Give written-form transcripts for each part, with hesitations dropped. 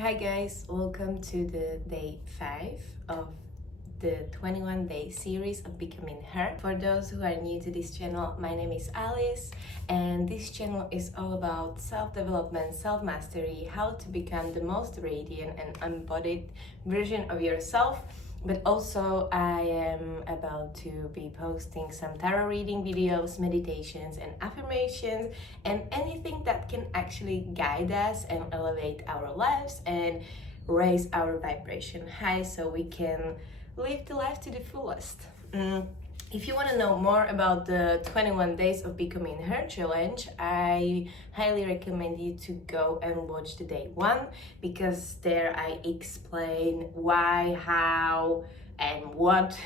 Hi guys, welcome to the day 5 of the 21-day series of Becoming Her. For those who are new to this channel, my name is Alice and this channel is all about self-development, self-mastery, how to become the most radiant and embodied version of yourself. But also I am about to be posting some tarot reading videos, meditations and affirmations and anything that can actually guide us and elevate our lives and raise our vibration high so we can live the life to the fullest. If you want to know more about the 21 days of Becoming Her challenge, I highly recommend you to go and watch the day 1 because there I explain why, how, and what.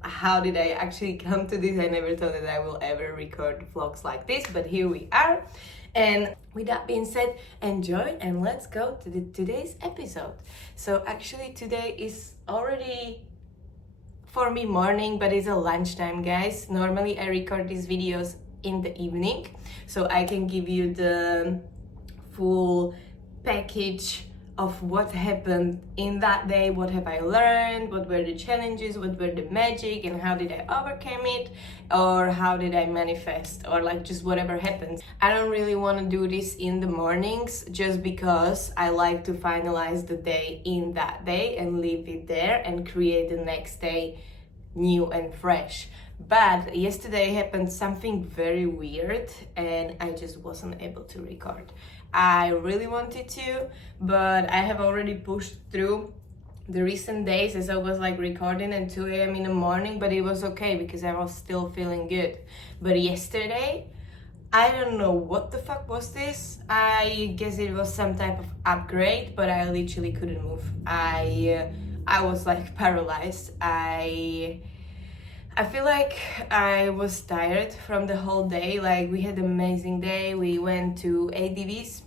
How did I actually come to this? I never thought that I will ever record vlogs like this, but here we are. And with that being said, enjoy and let's go to today's episode. So actually today is already for me morning, but it's a lunchtime, guys. Normally I record these videos in the evening so I can give you the full package of what happened in that day, what have I learned, what were the challenges, what were the magic, and how did I overcome it, or how did I manifest, or like just whatever happens. I don't really want to do this in the mornings just because I like to finalize the day in that day and leave it there and create the next day new and fresh. But yesterday happened something very weird and I just wasn't able to record. I really wanted to, but I have already pushed through the recent days as I was like recording at 2 a.m. in the morning, but it was okay because I was still feeling good. But yesterday, I don't know what the fuck was this. I guess it was some type of upgrade, but I literally couldn't move. I was like paralyzed. I feel like I was tired from the whole day. Like we had an amazing day. We went to ADVs,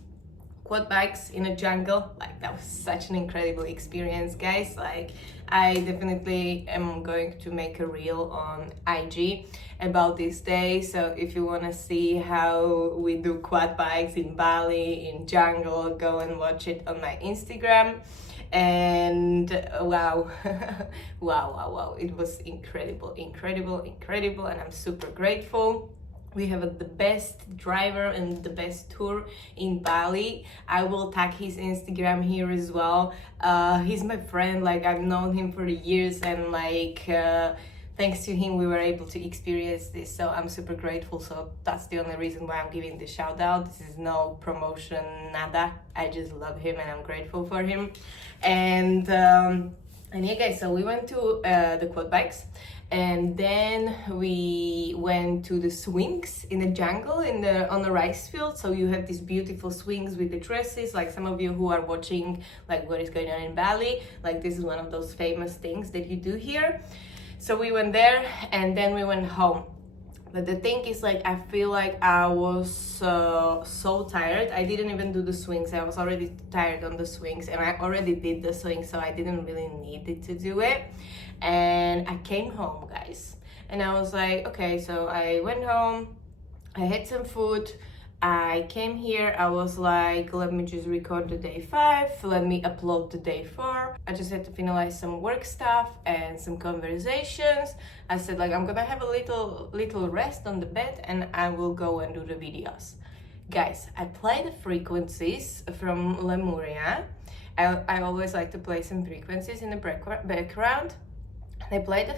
quad bikes in a jungle. Like that was such an incredible experience, guys. Like I definitely am going to make a reel on IG about this day. So if you want to see how we do quad bikes in Bali, in jungle, go and watch it on my Instagram. And wow, wow, it was incredible, and I'm super grateful. We have the best driver and the best tour in Bali. I will tag his Instagram here as well. He's my friend, like I've known him for years, and like thanks to him we were able to experience this, so I'm super grateful. So that's the only reason why I'm giving the shout out. This is no promotion, nada. I just love him and I'm grateful for him. And yeah guys, so we went to the quad bikes and then we went to the swings in the jungle on the rice field. So you have these beautiful swings with the dresses, like some of you who are watching like what is going on in Bali, like this is one of those famous things that you do here. So we went there and then we went home. But the thing is, like, I feel like I was so tired. I didn't even do the swings. I was already tired on the swings and I already did the swings, so I didn't really need it to do it. And I came home, guys. And I was like, okay, so I went home, I had some food, I came here, I was like, let me just record the day 5, let me upload the day 4. I just had to finalize some work stuff and some conversations. I said like, I'm gonna have a little rest on the bed and I will go and do the videos. Guys, I play the frequencies from Lemuria. I always like to play some frequencies in the background. They played the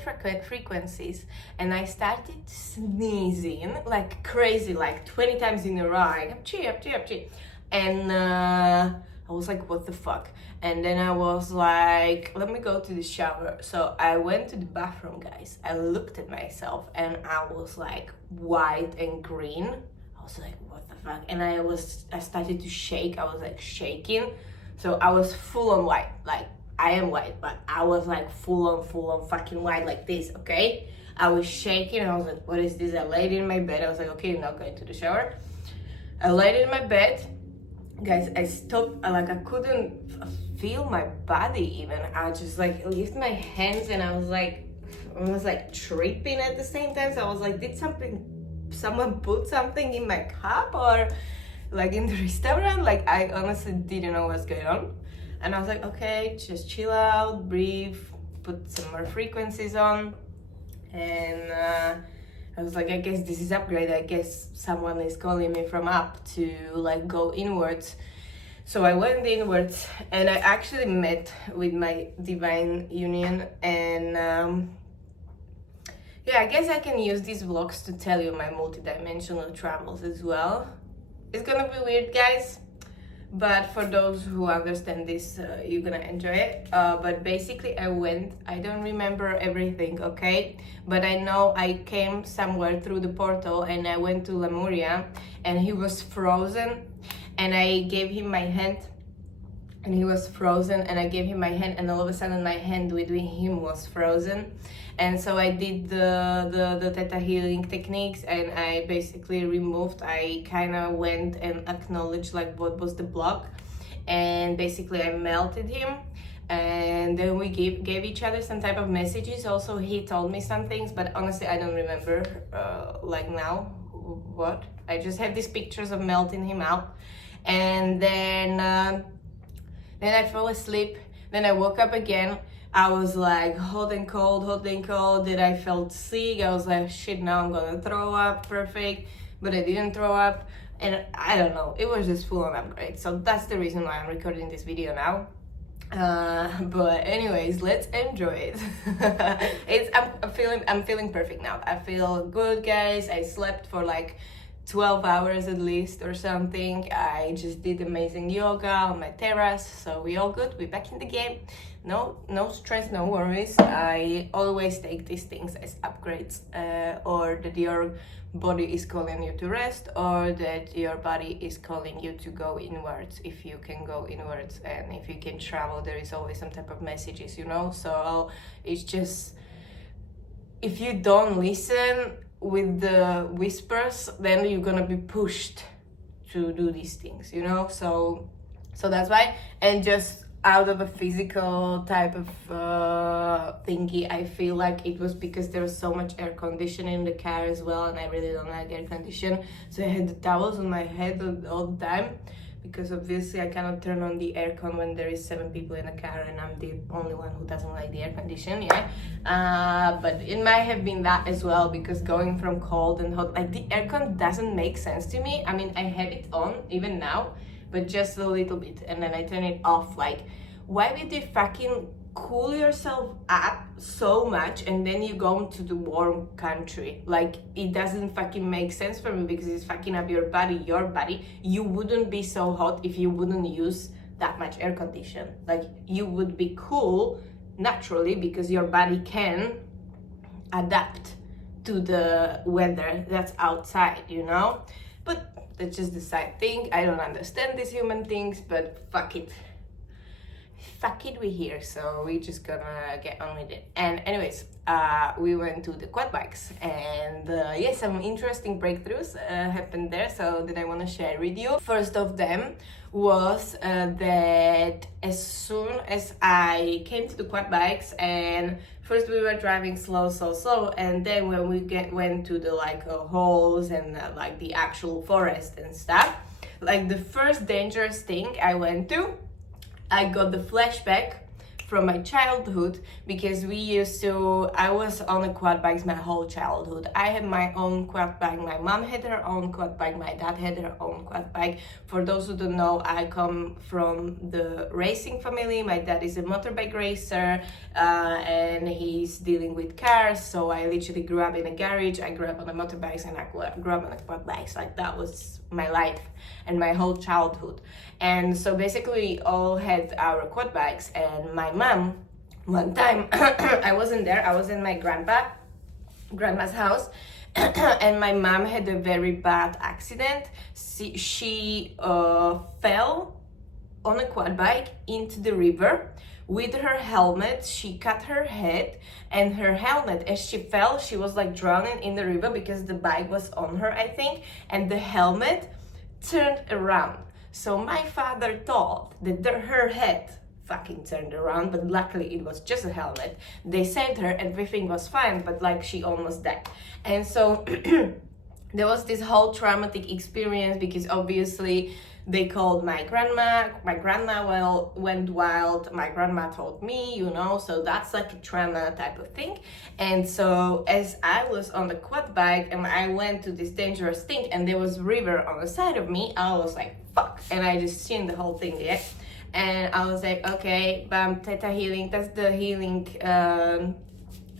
frequencies and I started sneezing like crazy, like 20 times in a row, like apchi. And I was like, what the fuck? And then I was like, let me go to the shower. So I went to the bathroom, guys. I looked at myself and I was like white and green. I was like, what the fuck? And I started to shake. I was like shaking. So I was full on white, like I am white, but I was like full on fucking white like this, okay? I was shaking and I was like, what is this? I laid in my bed. I was like, okay, I'm not going to the shower. I laid in my bed. Guys, I stopped, like I couldn't feel my body even. I just like lift my hands and I was like tripping at the same time. So I was like, did someone put something in my cup, or like in the restaurant. Like I honestly didn't know what's going on. And I was like, okay, just chill out, breathe, put some more frequencies on. And I was like, I guess this is upgrade. I guess someone is calling me from up to like go inwards. So I went inwards and I actually met with my divine union. And yeah, I guess I can use these vlogs to tell you my multidimensional travels as well. It's gonna be weird, guys, but for those who understand this, you're gonna enjoy it. But basically I don't remember everything, okay? But I know I came somewhere through the portal and I went to Lemuria and he was frozen and I gave him my hand and he was frozen and I gave him my hand and all of a sudden my hand between him was frozen. And so I did the theta healing techniques and I basically removed, I kind of went and acknowledged like what was the block, and basically I melted him. And then we gave each other some type of messages. Also he told me some things, but honestly I don't remember like now what. I just have these pictures of melting him out. And then I fell asleep. Then I woke up again. I was like hot and cold. Then I felt sick. I was like, shit, now I'm gonna throw up. Perfect. But I didn't throw up. And I don't know, it was just full on upgrade. So that's the reason why I'm recording this video now. But anyways, let's enjoy it. I'm feeling perfect now. I feel good, guys. I slept for like 12 hours at least or something. I just did amazing yoga on my terrace, so we all good. We're back in the game. No stress, no worries. I always take these things as upgrades, or that your body is calling you to rest, or that your body is calling you to go inwards. If you can go inwards and if you can travel, there is always some type of messages, you know. So it's just, if you don't listen with the whispers, then you're gonna be pushed to do these things, you know. So that's why. And just out of a physical type of thingy, I feel like it was because there was so much air conditioning in the car as well, and I really don't like air condition, so I had the towels on my head all the time, because obviously I cannot turn on the aircon when there is 7 people in a car and I'm the only one who doesn't like the air condition, yeah. But it might have been that as well, because going from cold and hot, like the aircon doesn't make sense to me. I mean, I have it on even now, but just a little bit, and then I turn it off. Like, why would you fucking cool yourself up so much and then you go into the warm country? Like, it doesn't fucking make sense for me, because it's fucking up your body. You wouldn't be so hot if you wouldn't use that much air condition. Like, you would be cool naturally because your body can adapt to the weather that's outside, you know. But that's just the side thing. I don't understand these human things, but fuck it, we're here, so we're just gonna get on with it. And anyways, we went to the quad bikes, and yeah, some interesting breakthroughs happened there, so that I want to share with you. First of them was that as soon as I came to the quad bikes, and first we were driving slow, and then when we went to the like holes and like the actual forest and stuff, like the first dangerous thing I went to, I got the flashback from my childhood, because I was on a quad bikes my whole childhood. I had my own quad bike, my mom had her own quad bike, my dad had her own quad bike. For those who don't know, I come from the racing family. My dad is a motorbike racer, and he's dealing with cars, so I literally grew up in a garage. I grew up on the motorbikes and I grew up on the quad bikes. Like, that was my life and my whole childhood. And so basically we all had our quad bikes, and my mom, one time I wasn't there, I was in my grandma's house, and my mom had a very bad accident. She fell on a quad bike into the river. With her helmet, she cut her head, and her helmet, as she fell, she was like drowning in the river because the bike was on her, I think, and the helmet turned around. So my father thought that her head fucking turned around, but luckily it was just a helmet. They saved her, everything was fine, but like, she almost died. And so there was this whole traumatic experience because obviously they called my grandma. My grandma went wild. My grandma told me, you know, so that's like a trauma type of thing. And so as I was on the quad bike and I went to this dangerous thing and there was river on the side of me, I was like, fuck. And I just seen the whole thing, yeah. And I was like, okay, bam, theta healing, that's the healing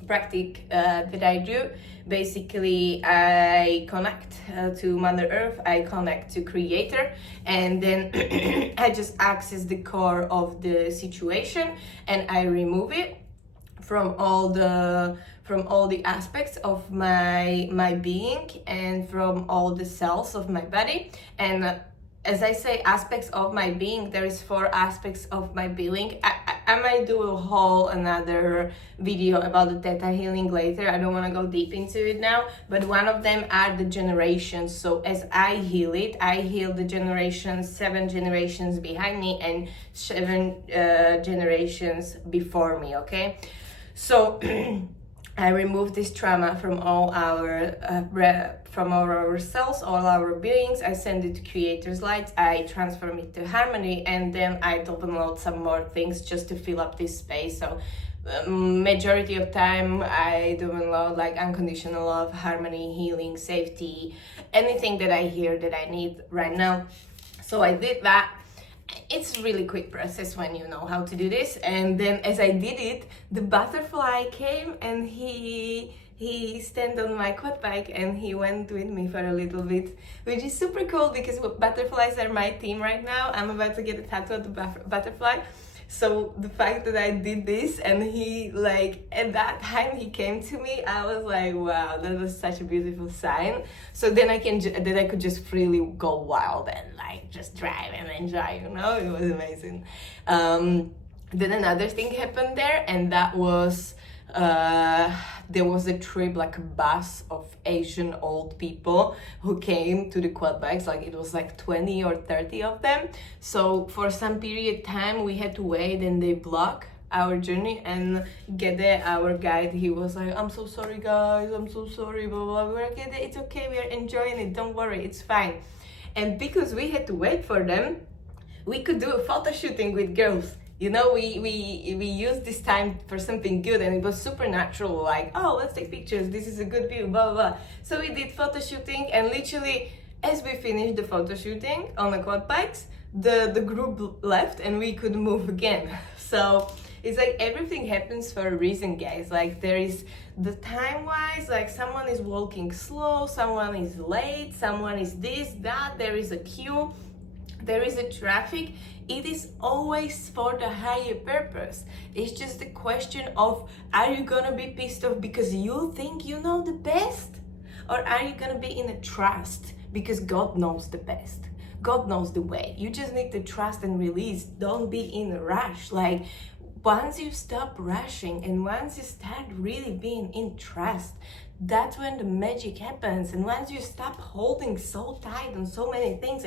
practice that I do. Basically, I connect to Mother Earth, I connect to Creator, and then I just access the core of the situation and I remove it from all the aspects of my being and from all the cells of my body. And as I say, aspects of my being, there is 4 aspects of my being. I might do a whole another video about the theta healing later. I don't want to go deep into it now, but one of them are the generations. So as I heal it, I heal the generations, 7 generations behind me and 7 generations before me, okay? So I remove this trauma from all our cells, all our beings. I send it to Creator's light. I transform it to harmony, and then I download some more things just to fill up this space. So majority of time I download like unconditional love, harmony, healing, safety, anything that I hear that I need right now. So I did that. It's really quick process when you know how to do this. And then as I did it, the butterfly came and he stand on my quad bike and he went with me for a little bit, which is super cool because butterflies are my team right now. I'm about to get a tattoo of the butterfly. So the fact that I did this and he, like, at that time he came to me, I was like, wow, that was such a beautiful sign. So then I could just freely go wild and like just drive and enjoy, you know. It was amazing. Then another thing happened there, and that was there was a trip, like a bus of Asian old people who came to the quad bikes. Like it was like 20 or 30 of them. So for some period of time we had to wait and they block our journey. And Gede, our guide, he was like, I'm so sorry guys, I'm so sorry, blah blah blah. We were like, Gede, it's okay, we are enjoying it, don't worry, it's fine. And because we had to wait for them, we could do a photo shooting with girls. You know, we used this time for something good, and it was supernatural, like, oh, let's take pictures, this is a good view, blah, blah, blah. So we did photo shooting, and literally, as we finished the photo shooting on the quad bikes, the group left and we could move again. So it's like everything happens for a reason, guys. Like there is the time-wise, like someone is walking slow, someone is late, someone is this, that, there is a queue, there is a traffic. It is always for the higher purpose. It's just the question of, are you gonna be pissed off because you think you know the best? Or are you gonna be in a trust because God knows the best? God knows the way. You just need to trust and release. Don't be in a rush. Like once you stop rushing and once you start really being in trust, that's when the magic happens. And once you stop holding so tight on so many things,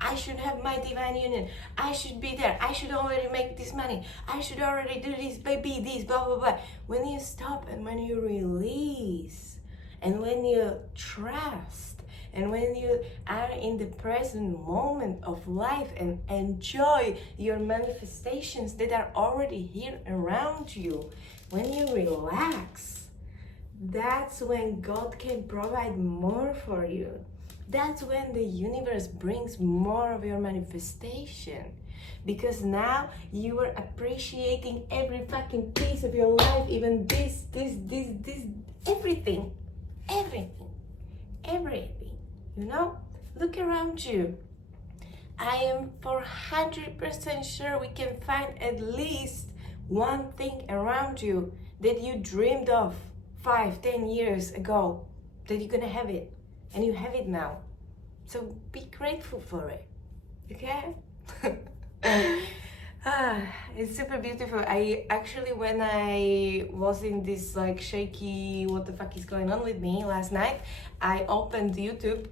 I should have my divine union, I should be there, I should already make this money, I should already do this, baby, this, blah, blah, blah. When you stop and when you release and when you trust and when you are in the present moment of life and enjoy your manifestations that are already here around you, when you relax, that's when God can provide more for you. That's when the universe brings more of your manifestation. Because now you are appreciating every fucking piece of your life, even this, everything. You know? Look around you. I am 400% sure we can find at least one thing around you that you dreamed of 5-10 years ago, that you're gonna have it, and you have it now. So be grateful for it, okay? It's super beautiful. I actually, when I was in this like shaky, what the fuck is going on with me last night, I opened YouTube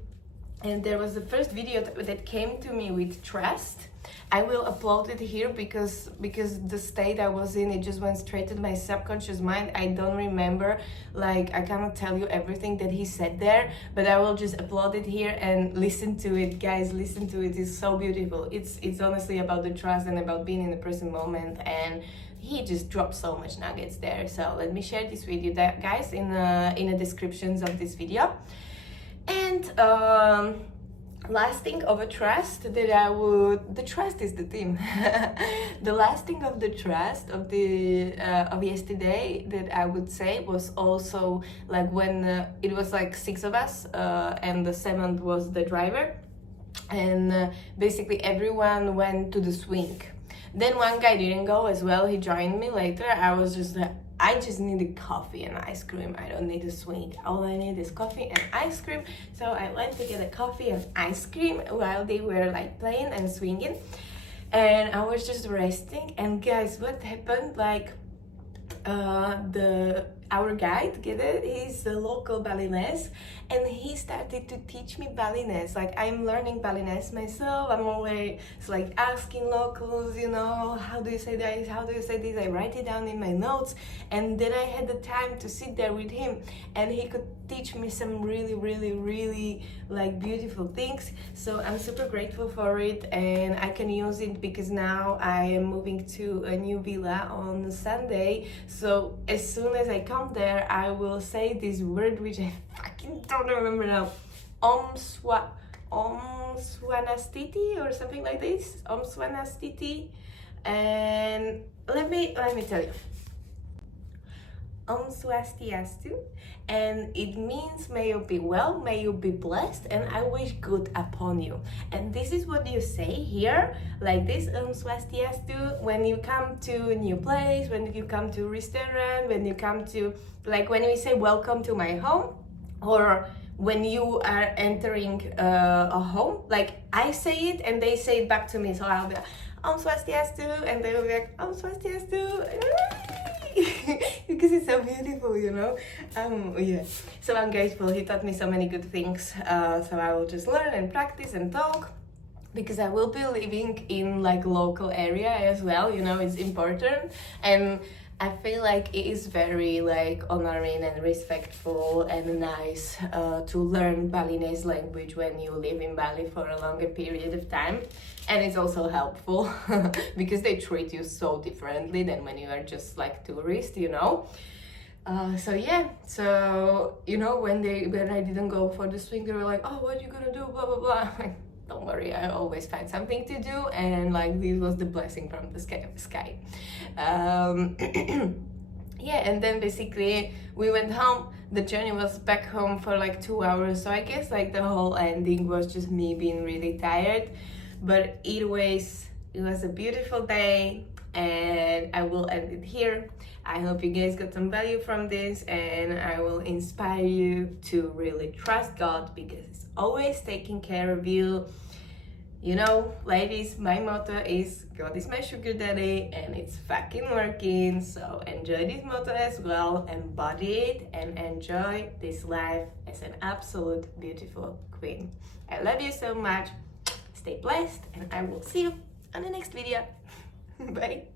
and there was the first video that came to me with trust. I will upload it here because the state I was in, it just went straight to my subconscious mind. I don't remember, like I cannot tell you everything that he said there, but I will just upload it here and listen to it, guys. Listen to it. It's so beautiful. It's honestly about the trust and about being in the present moment, and he just dropped so much nuggets there. So let me share this with you, guys, in the descriptions of this video. And last thing of a trust that the trust is the theme. The last thing of the trust of yesterday that I would say was also like when it was like 6 of us, and the 7th was the driver, and basically everyone went to the swing. Then one guy didn't go as well. He joined me later. I was just like, I just needed coffee and ice cream. I don't need a swing. All I need is coffee and ice cream. So I went to get a coffee and ice cream while they were like playing and swinging. And I was just resting. And guys, what happened? Like our guide, get it? He's a local Balinese, and he started to teach me Balinese. Like I'm learning Balinese myself. I'm always like asking locals, you know, how do you say that? How do you say this? I write it down in my notes, and then I had the time to sit there with him, and he could teach me some really like beautiful things. So I'm super grateful for it, and I can use it because now I am moving to a new villa on Sunday. So as soon as I come there, I will say this word which I fucking don't remember now. Om Swanastiti or something like this. Om Swanastiti. And let me tell you. Om Swastiastu, and it means may you be well, may you be blessed, and I wish good upon you. And this is what you say here, like this, Om Swastiastu, when you come to a new place, when you come to a restaurant, when you come to, like when we say welcome to my home, or when you are entering a home, like I say it and they say it back to me. So I'll be like, Om Swastiastu, and they will be like, Om Swastiastu. Because it's so beautiful, you know. Yeah, so I'm grateful. He taught me so many good things, so I will just learn and practice and talk, because I will be living in like local area as well, you know. It's important, and I feel like it is very like honoring and respectful and nice to learn Balinese language when you live in Bali for a longer period of time. And it's also helpful because they treat you so differently than when you are just like tourist, you know. So yeah, so you know, when I didn't go for the swing, they were like, oh, what are you gonna do, blah blah blah. Don't worry, I always find something to do, and like this was the blessing from the sky. Yeah, and then basically we went home. The journey was back home for like 2 hours, so I guess like the whole ending was just me being really tired. But it was a beautiful day, and I will end it here. I hope you guys got some value from this, and I will inspire you to really trust God, because He's always taking care of you. You know, ladies, my motto is God is my sugar daddy, and it's fucking working. So enjoy this motto as well, embody it, and enjoy this life as an absolute beautiful queen. I love you so much. Stay blessed, and I will see you on the next video. Bye.